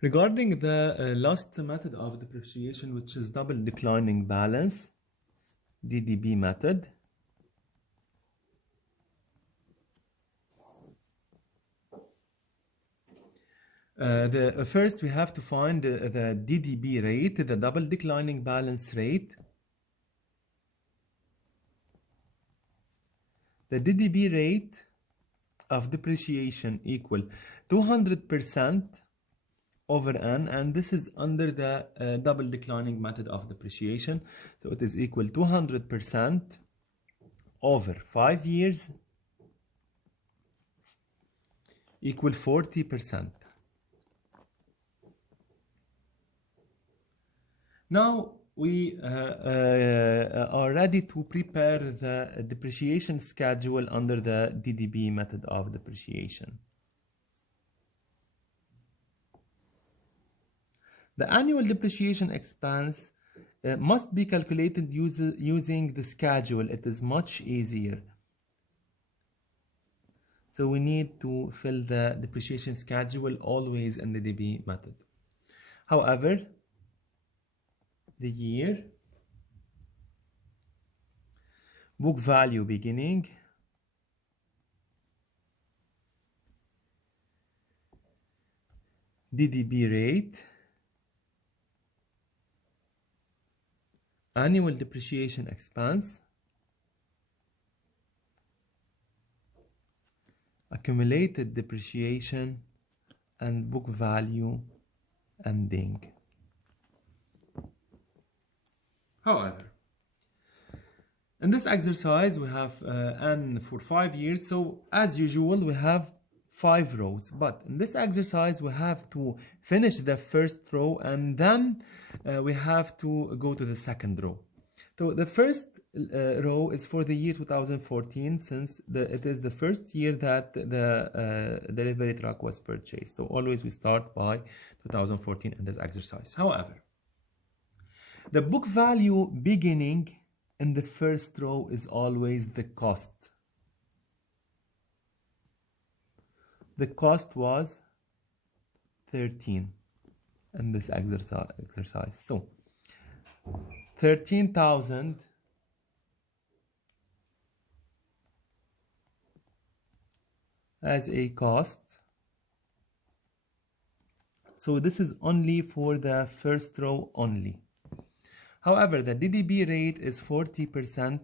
Regarding the last method of depreciation, which is double declining balance, DDB method, first we have to find the DDB rate, the double declining balance rate. The DDB rate of depreciation equal 200% over n, and this is under the double declining method of depreciation. So it is equal 200% over 5 years equal 40%. Now we are ready to prepare the depreciation schedule under the DDB method of depreciation. The annual depreciation expense must be calculated using the schedule. It is much easier. So we need to fill the depreciation schedule always in the DDB method. However, the year, book value beginning, DDB rate, annual depreciation expense, accumulated depreciation, and book value ending. However, in this exercise we have n for 5 years, so as usual we have 5 rows, but in this exercise we have to finish the first row and then we have to go to the second row. So the first row is for the year 2014, since it is the first year that the delivery truck was purchased. So always we start by 2014 in this exercise. However, the book value beginning in the first row is always the cost. The cost was 13 in this exercise. So 13,000 as a cost. So this is only for the first row only. However, the DDB rate is 40%,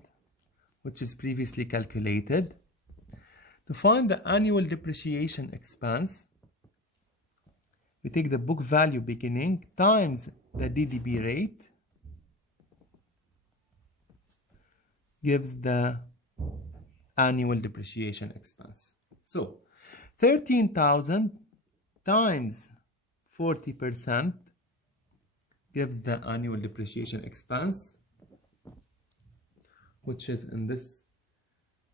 which is previously calculated. To find the annual depreciation expense, we take the book value beginning times the DDB rate gives the annual depreciation expense. So 13,000 times 40% gives the annual depreciation expense, which is in this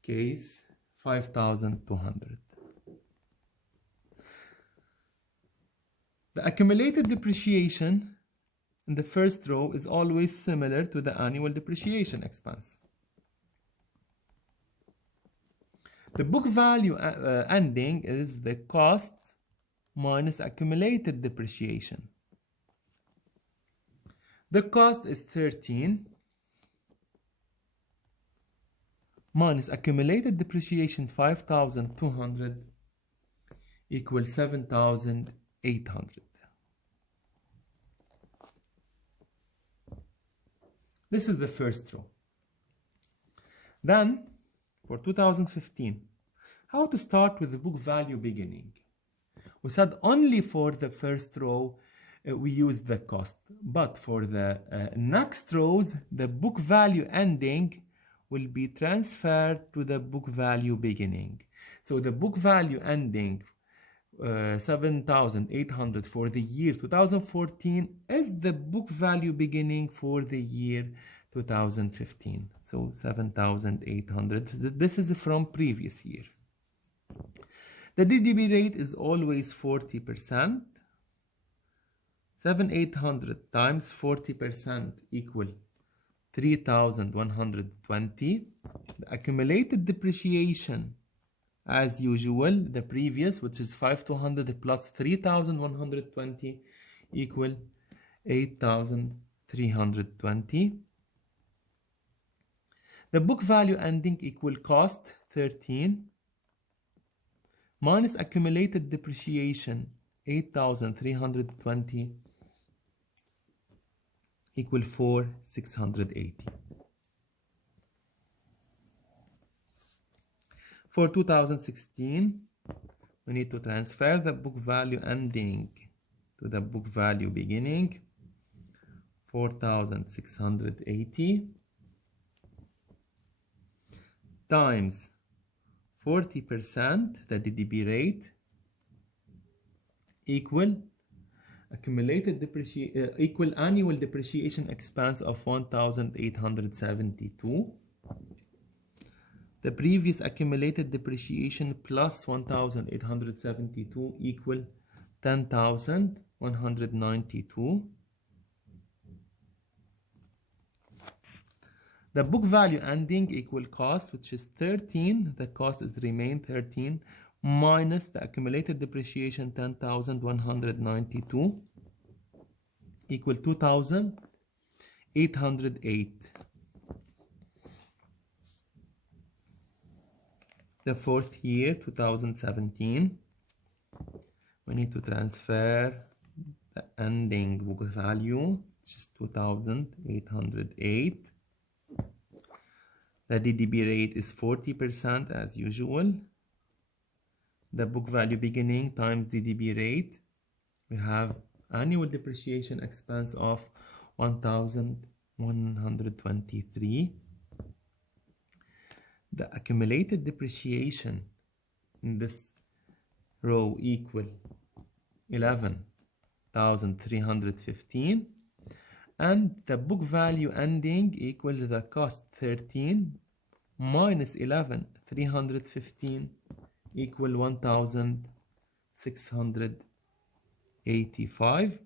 case 5,200. The accumulated depreciation in the first row is always similar to the annual depreciation expense. The book value ending is the cost minus accumulated depreciation. The cost is 13 minus accumulated depreciation 5,200 equals 7,800. This is the first row. Then for 2015, how to start with the book value beginning? We said only for the first row we use the cost, but for the next rows the book value ending will be transferred to the book value beginning. So the book value ending 7,800 for the year 2014 is the book value beginning for the year 2015. So 7,800. This is from previous year. The DDB rate is always 40%. 7,800 times 40% equal 3,120. The accumulated depreciation as usual, the previous, which is 5200 plus 3120 equal 8320. The book value ending equal cost 13 minus accumulated depreciation 8320 equal 4680. For 2016, we need to transfer the book value ending to the book value beginning, 4680 times 40%, the DDB rate, equal accumulated depreciation equal annual depreciation expense of 1872. The previous accumulated depreciation plus 1872 equal 10,192. The book value ending equal cost, which is 13, the cost is remain 13, minus the accumulated depreciation 10,192 equal 2,808. The fourth year, 2017, we need to transfer the ending book value, which is 2,808. The DDB rate is 40% as usual. The book value beginning times DDB rate, we have annual depreciation expense of 1,123. The accumulated depreciation in this row equal 11,315, and the book value ending equal to the cost 13 minus 11,315 equal 1,685,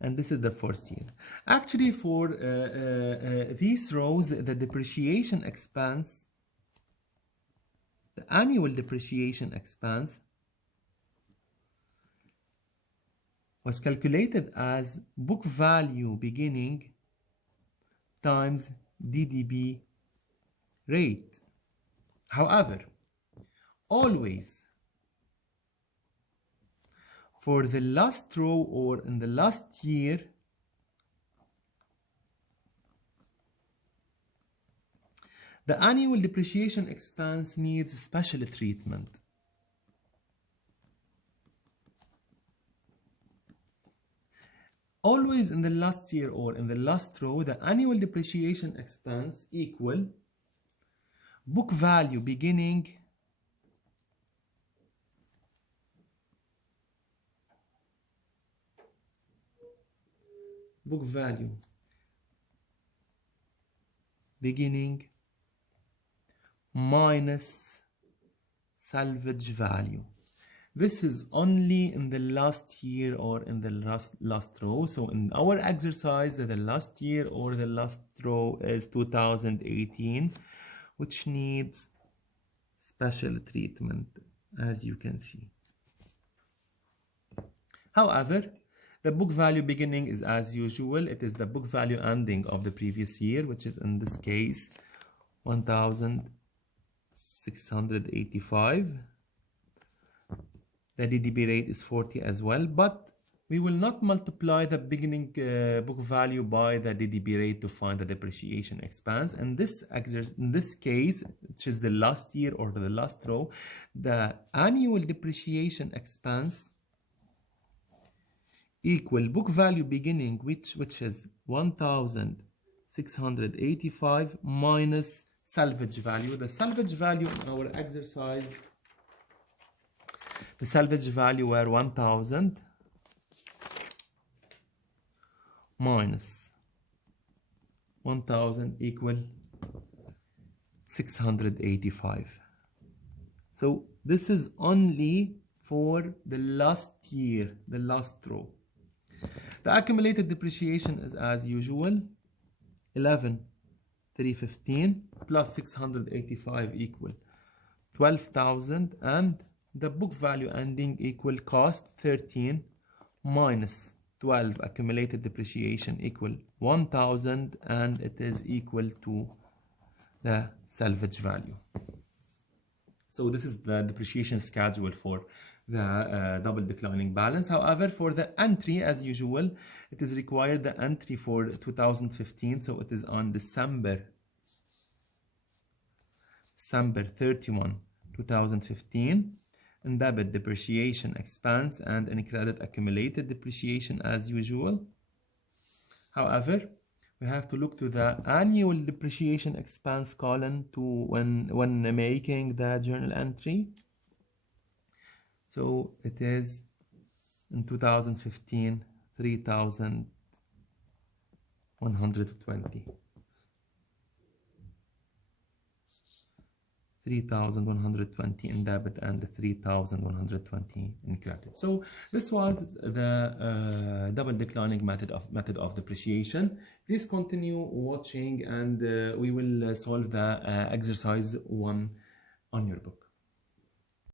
and this is the fourth year. Actually, for these rows, the depreciation expense, the annual depreciation expense, was calculated as book value beginning times DDB rate. However, always for the last row or in the last year, the annual depreciation expense needs special treatment. Always in the last year or in the last row, the annual depreciation expense equal book value beginning minus salvage value. This is only in the last year or in the last row. So in our exercise, the last year or the last row is 2018, which needs special treatment, as you can see. However, the book value beginning is as usual. It is the book value ending of the previous year, which is in this case 1,685. The DDB rate is 40 as well, but we will not multiply the beginning book value by the DDB rate to find the depreciation expense. In this case, which is the last year or the last row, the annual depreciation expense equal book value beginning, which is 1,685 minus salvage value. The salvage value in our exercise, the salvage value were 1,000 minus 1,000 equal 685. So this is only for the last year, the last row. The accumulated depreciation is as usual 11,315 plus 685 equal 12,000 and the book value ending equal cost 13 minus 12 accumulated depreciation equal 1,000, and it is equal to the salvage value. So this is the depreciation schedule for the double declining balance. However, for the entry, as usual, it is required the entry for 2015, so it is on December 31, 2015, and debit depreciation expense and in credit accumulated depreciation as usual. However, we have to look to the annual depreciation expense column to when making the journal entry. So it is in 2015 3,120. 3,120 in debit and 3,120 in credit. So this was the double declining method of depreciation. Please continue watching, and we will solve the exercise 1 on your book.